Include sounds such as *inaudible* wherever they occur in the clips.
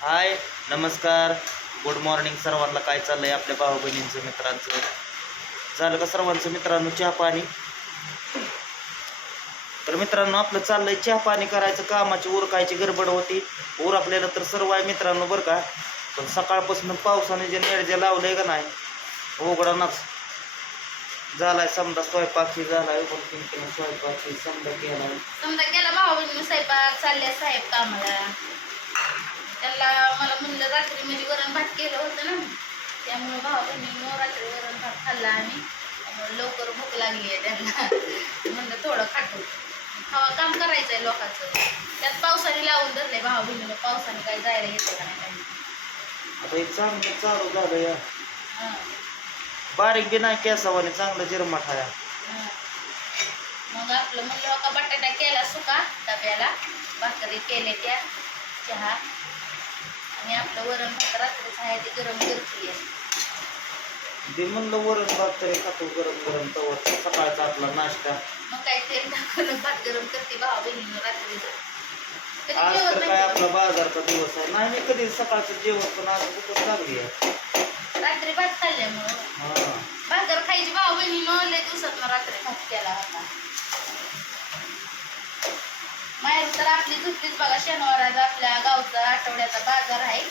हाय नमस्कार. Good morning सर्वांना. काय चाललं आहे आपल्या भाऊ बहिणींचं मित्रांचं? झालं का सर्वांचं मित्रांनो चहा पाणी? तर मित्रांनो आपलं चाललंय चहा पाणी करायचं. कामाची उरकायची गडबड होती. उर आपल्याला तर सर्व आहे मित्रांनो बरं का? पण सकाळपासून पावसाने जे नेडजे लावलंय का नाही उघडानाच झालाय समजा स्वयंपाकी झालाय. स्वयंपाक ही समजा केला समजा केला भाऊ स्वयंपाक चालल्या साहेब कामाला. त्यांना मला म्हणलं रात्री म्हणजे वरण भात केलं होतं ना. त्यामुळे भाऊ बहिणीनं रात्री वरण भात खाल्ला आम्ही त्यामुळे लवकर भूक लागली आहे त्यांना म्हणलं थोडं खातो. हवा काम करायचं आहे लोकांचं. त्यात पावसाने लावून धरलंय भाऊ बहिणीनं पावसाने काही जायला येतं का नाही आता हे चांगलं चालू झालं या. हां. बारीक बी नाही केसावाने चांगलं आहे हां. मग आपलं म्हणलं का बटाटा केला सुका डब्याला. भाकरी केले त्या चहा. आणि आपलं वरण भात रात्रीच आहे ते गरम करते. ते म्हणलं वरण भात तरी खातो गरम गरम तवर सकाळचा आपला नाश्ता. मग काय तेल टाकून भात गरम करते भावा बहिणीनं आज तर काय आपला बाजारचा दिवस आहे. नाही मी कधी सकाळचं जेवण पण आज भूकच लागली आहे. रात्री भात खाल्ल्यामुळं. हा. भाकर खायची भावा बहिणीनं लय दिवसात रात्री भात केला होता. माहेर तर आपली झुकलीच बघा शनिवार आज आपल्या गावचा आठवड्याचा बाजार आहे.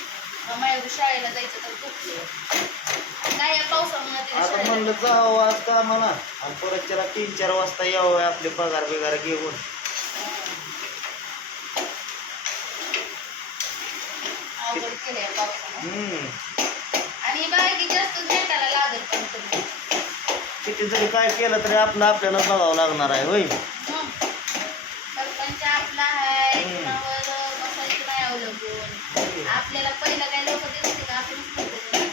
माहेर शाळेला जायचं तर झुकले काय या पावसामुळे तिला आता शाळेला म्हणलं जावं आज का म्हणा आणि परत त्याला तीन चार वाजता यावं आपले पगार बिगार घेऊन. अवघड केलंय पावसानं हम्म. आणि बाकी जास्त भेटायला लागेल पण तुम्ही. किती जरी काय केलं तरी आपलं आपल्याला बघावं लागणार आहे होय? मग आपल्याला पहिलं काय लोक दिसते का आपण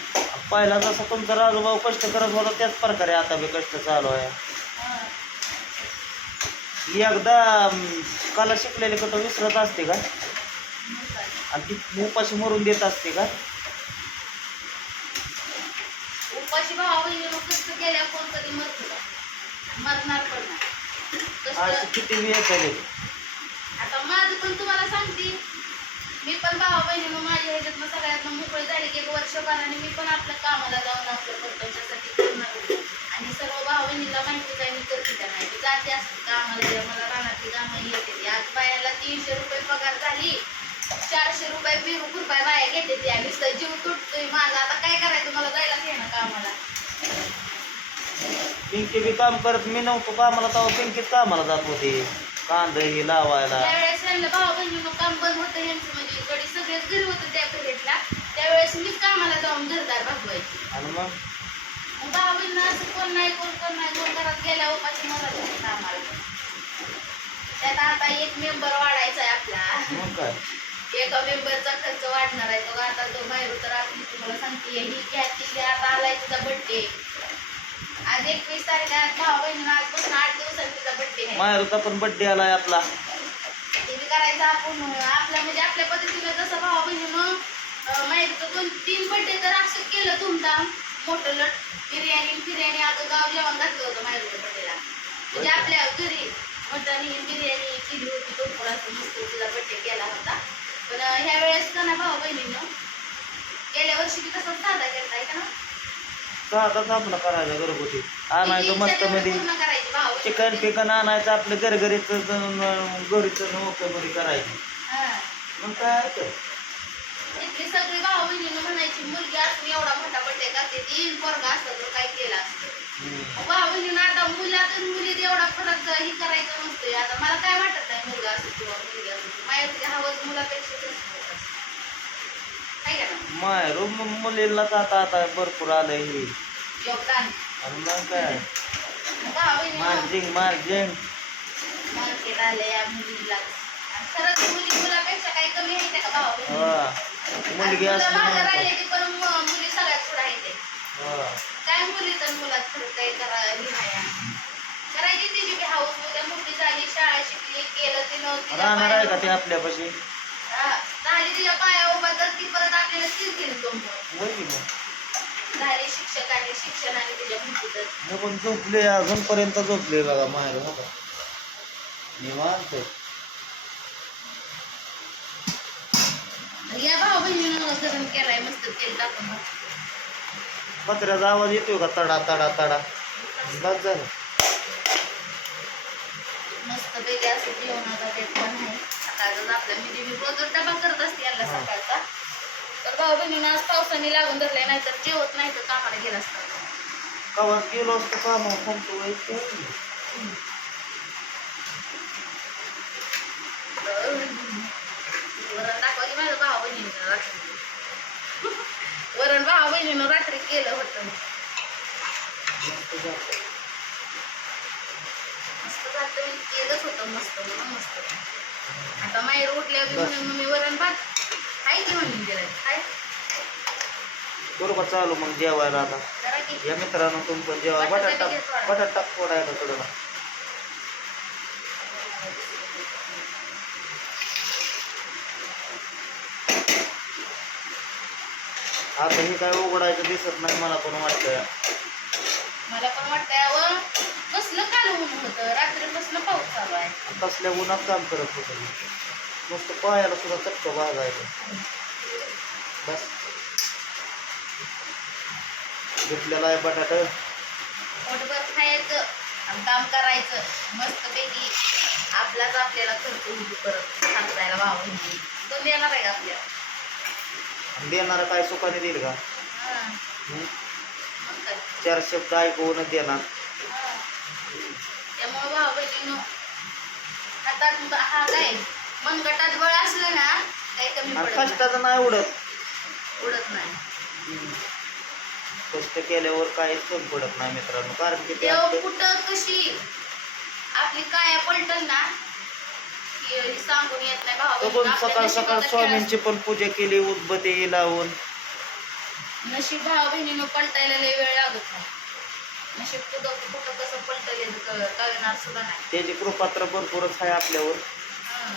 पहिला जसा तुमचा राजूभाऊ कष्ट करत होता त्याच प्रकारे आता बी कष्ट चालू आहे. एकदा कला शिकलेले कथा विसरत असते का? आणि ती उपाशी मरून देत असते का? उपाशी भावा बहिणी कष्ट केल्या कोण कधी मरतो मरणार पण नाही. किती वेळ आता माझं पण तुम्हाला सांगते मी पण भावा बहिणीनं माझ्या ह्याच्यातनं सगळ्यातनं मोकळी झाली की एक वर्षभराने मी पण आपल्या कामाला जाऊन आपलं कर्तव्यासाठी करणार. आणि सर्व भावा बहिणीला माहिती काय मी करते का नाही. जाते असते कामाला जेव्हा मला रानातली कामं येते. आज बायाला तीनशे रुपये पगार झाली चारशे रुपये बिरू रुपये बाया घेते ती. आणि नुसतं जीव तुटतोय माझा. आता काय करायचं? मला जायलाच ना कामाला. पिंकी बी काम करत मी नव्हतो कामाला तेव्हा पिंकीत कामाला जात होते. कांदा लावायला. त्यावेळेस भावा बहिणीनं काम बंद होतं यांचं म्हणजे गडी सगळेच घरी होते त्या पिरियडला त्यावेळेस मीच कामाला जाऊन घरदार भागवायची आणि मग? मग बहिणीनं असं कोण नाही कोण कोण नाही कोण घरात गेल्या उपाशी मराठी कामाला. त्यात आता एक मेंबर वाढायचा आहे आपला. मग काय? एका मेंबरचा खर्च वाढणार आहे. तो आता तो बाहेर तर आपली तुम्हाला सांगते ही घ्या ती घ्या आता आलाय तिचा बड्डे आज एकवीस तारीख आहे. आज भावा बहिणीनं आजपासून आठ दिवसात तिचा बड्डे आहे. माहेरचा पण बड्डे आलाय आपला. करायचं आपण आपल्या म्हणजे आपल्या पद्धतीनं जसं भावा बहिणीनं माहिती दोन तीन बड्डे तर असं केलं धुमधाम मोठं लट बिर्याणी बिर्याणी आता गाव जेवण घातलं होतं माहितीच्या बड्डेला म्हणजे. आपल्या घरी मटण बिर्याणी केली होती भरपूर असं मस्त तिचा बड्डे केला होता. पण ह्या वेळेस ना भावा बहिणीनं गेल्या वर्षी बी तसंच साधा केला आहे का ना. साधाच आपलं करायचं घरगुती. आणायचं मस्त मध्ये. चिकन पिकन आणायचं आपलं घरघरीच घरीच नोकरी करायची. हा. मग काय तर. इथली सगळी भाऊ बहिणीनं म्हणायची मुलगी असून एवढा मोठा बड्डे करते तीन पोरगा असतं तर काय केलं असतं. भाऊ बहिणीनं आता मुलात एवढा फरक हे करायचं नसतंय आता मला काय वाटत नाही मुलगा असो किंवा मुलगी असो. माझ्या हवंच मुलापेक्षा मुलींनाच आता आता भरपूर आलंय हे. योगदान. आणि मग काय? मार्जिंग मार्जिंग मार्केट आलं या मुलीला खरंच मुली मुलापेक्षा काही कमी आहे का भाऊ? हा. मुलगी मुलं राहिले पण सगळ्यात पुढे आहेत हा. काय मुलीच मुलात फरक काय करा करायची तिची बी हाऊस उद्या मोठी झाली शाळा शिकली केलं तिनं राहणार आहे का ते आपल्यापाशी? झाली तिच्या पाया उभा तर ती परत आपल्याला तीच दिली तो झाली शिक्षकाने शिक्षणाने तिच्या मुठीतच मी पण झोपले अजूनपर्यंत झोपले बघा माहेर बघा. निवांत आणि या भाऊ बहिणीनं गरम केलाय मस्त तेल टाकून. पत्र्याचा आवाज येतोय का? तडा तडा तडा. बस झालं. मस्त पैकी असं जेवणाचा बेत पण आहे. सकाळचाच आपल्या म्हणजे मी रोज डबा करत असते याला. सकाळचा. तर भाऊ बहिणीनं आज पावसाने लागून धरले नाही तर जेवत नाही तर कामाला गेला असतात कवा गेलो असतो काम सांगतो इतके वरण दाखवा की माझ्या भाऊ बहिणीनं रात्री. वरण बहिणीनं रात्री केलं होतं. मस्त झालं. केलंच होतं मस्त मस्त. आता माहेर उठल्या बी म्हणून मग मी वरण भात हाय हाय. बरोबर चालू मग जेवायला आता. जरा या मित्रांनो तुम्ही पण जेवा. बटाटा बटाटा घे थोडा. बटाटा फोडायला कडं आता हे काय उघडायचं दिसत नाही मला पण वाटतंय. मला पण वाटतंय अव कसलं काल ऊन होतं. रात्रीपासून पाऊस चालू आहे. कसल्या उन्हात काम करत होतं मी. नुसतं पायाला सुद्धा चटक वाजायचं बस. घेतलेला आहे बटाटा. पोटभर खायचं आणि काम करायचं. मस्तपैकी आपलाच आपल्याला खर्च होईल परत. सांगतायला भाव तो देणार आहे का आपल्याला आणि देणारा काय सुखाने देईल का? चार शब्द ऐकूनच देणार. त्यामुळं भाऊ बहिणीनं हातात हा काय? मनगटात बळ असलं ना काही कमी आणि पडत नाही. कष्टाचं नाही उडत उडत नाही कष्ट केल्यावर काहीच कमी पडत नाही मित्रांनो कारण की ते देव आपलं- कुठं कशी आपली काया पलटल ना की हे सांगून येत नाही भाऊ. पण आपल्या सकाळ सकाळ नशिबाचा खेळ स्वामींची पण पूजा केली उदबत्ती लावून असतो. नशीब भाऊ बहिणीनं पलटायला लय वेळ लागत नाही नशीब कुठं कुठं कसं पलटले कळणार सुद्धा नाही त्याची कृपात्र भरपूरच आहे आपल्यावर हं.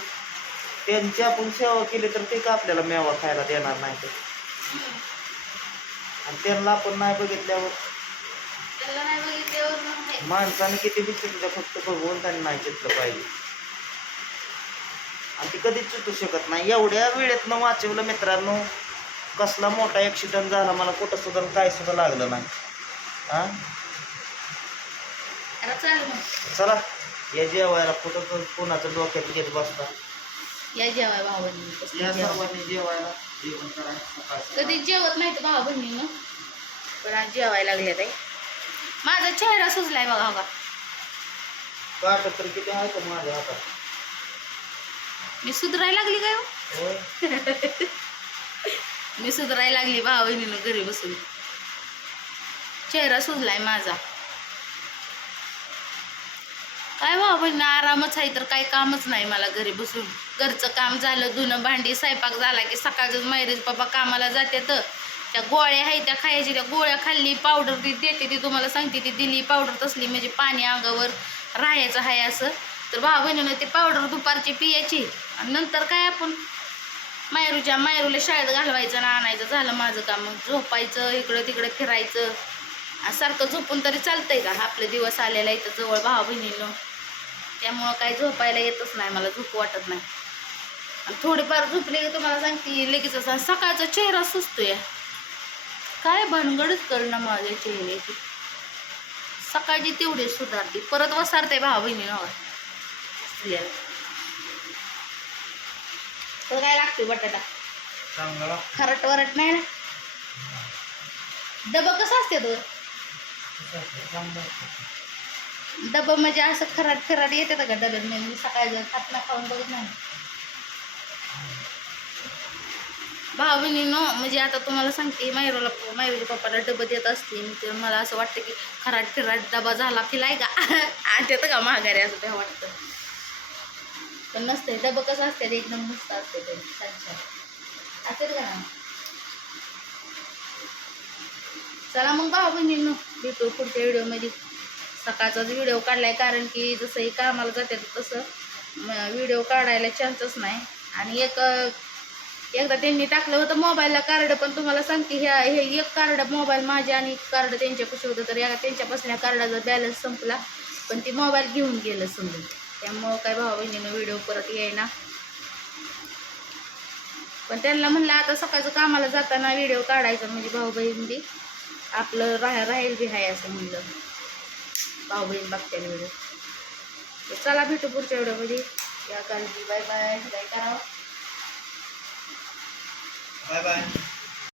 त्यांची आपण सेवा केली तर ते का आपल्याला मेवा खायला देणार नाही ते? हं. आणि त्यांना आपण नाही बघितल्यावर. माणसाने किती बी चितलं फक्त भगवंताने नाही चितलं पाहिजे. आणि ती कधीच चितू शकत नाही. एवढ्या वेळेत न वाचवलं मित्रांनो कसला मोठा ॲक्सिडेंट झाला मला कुठं सुद्धा काय सुद्धा लागलं नाही. हा? चाल या जेवायला कुठं कोणाचं डोक्यात घेत बसता. या जेवाय भाऊ बहिणी या सर्वांनी जेवायला जेवण करायचं सकाळचं. कधी जेवत नाही तर भाऊ बहिणीनं पण आज जेवायला लागले ताई माझा चेहरा सुजलाय बघा बघा काट तर किती आहे का माझ्या हातात? मी सुधरायला लागली काय हो? होय. मी सुधरायला लागली भाऊ बहिणीनं घरी बसून. चेहरा सुजलाय माझा. काय भाऊ बहिणी आरामच आहे तर काही कामच नाही मला घरी बसून. घरचं काम झालं धुणं भांडी स्वयंपाक झाला की सकाळचंच मैरेज पप्पा कामाला जाते तर. त्या गोळ्या आहेत त्या खायची त्या गोळ्या खाल्ली पावडर ती देते ती तुम्हाला सांगते ती दिली पावडर तसली म्हणजे पाणी अंगावर राहायचं आहे असं. तर भाऊ बहिणीनं ते पावडर दुपारची पियायची आणि नंतर काय आपण मायरूच्या मायरूला शाळेत घालवायचं ना आणायचं झालं माझं काम. मग झोपायचं इकडं तिकडं फिरायचं. सारखं झोपून तरी चालतंय का? आपले दिवस आलेला इथं जवळ भावा बहिणीनं त्यामुळं काही झोपायला येतच नाही मला झोप वाटत नाही. आणि थोडीफार झोपली की तुम्हाला सांगते लगेच असं सकाळचा चेहरा सुचतोय. काय भानगडच करणं माझ्या चेहऱ्याची. सकाळची तेवढी सुधारते परत वसारते भावा आपल्याला तर काय लागते बटाटा? खरट वरट नाही ना? डबा कसा असते तो? डबा म्हणजे असं खराट खराट येते का डब्यात? नाही मी सकाळी जर खात ना खाऊन बघत नाही. भाऊ बहिणीनो म्हणजे आता तुम्हाला सांगते मायरोला मायरोच्या पप्पाला डबं देत असते तर मला असं वाटतं की खराट खराट डबा झाला फिलाय का? *laughs* आणतात का महागारी असं तेव्हा वाटतं. पण नसतंय डबं कसं असते ते एकदम मस्त असते ते छान असतात का ना चला मग भाऊ बहिणींनो भेटू पुढच्या व्हिडिओमध्ये. सकाळचाच व्हिडिओ काढला आहे कारण की जसंही कामाला जाते तसं व्हिडिओ काढायला चान्सच नाही. आणि एक एकदा त्यांनी टाकलं होतं मोबाईलला कार्ड पण तुम्हाला सांगते ह्या हे एक कार्ड मोबाईल माझे आणि एक कार्ड त्यांच्यापाशी होतं. तर या त्यांच्यापासून या कार्डाचा बॅलन्स संपला. पण ती मोबाईल घेऊन गेलं समजून. त्यामुळं काय भाऊ बहिणीनं व्हिडिओ परत येईना. पण त्यांना म्हणलं आता सकाळचं कामाला जाताना व्हिडिओ काढायचा म्हणजे भाऊ बहिणी आपलं राह राहील बी आहे असं म्हणलं. भाऊ बहीण बघते व्हिडिओ तर चला भेटू पुढच्या व्हिडिओमध्ये. या काळजी बाय बाय. काय करावं बाय बाय.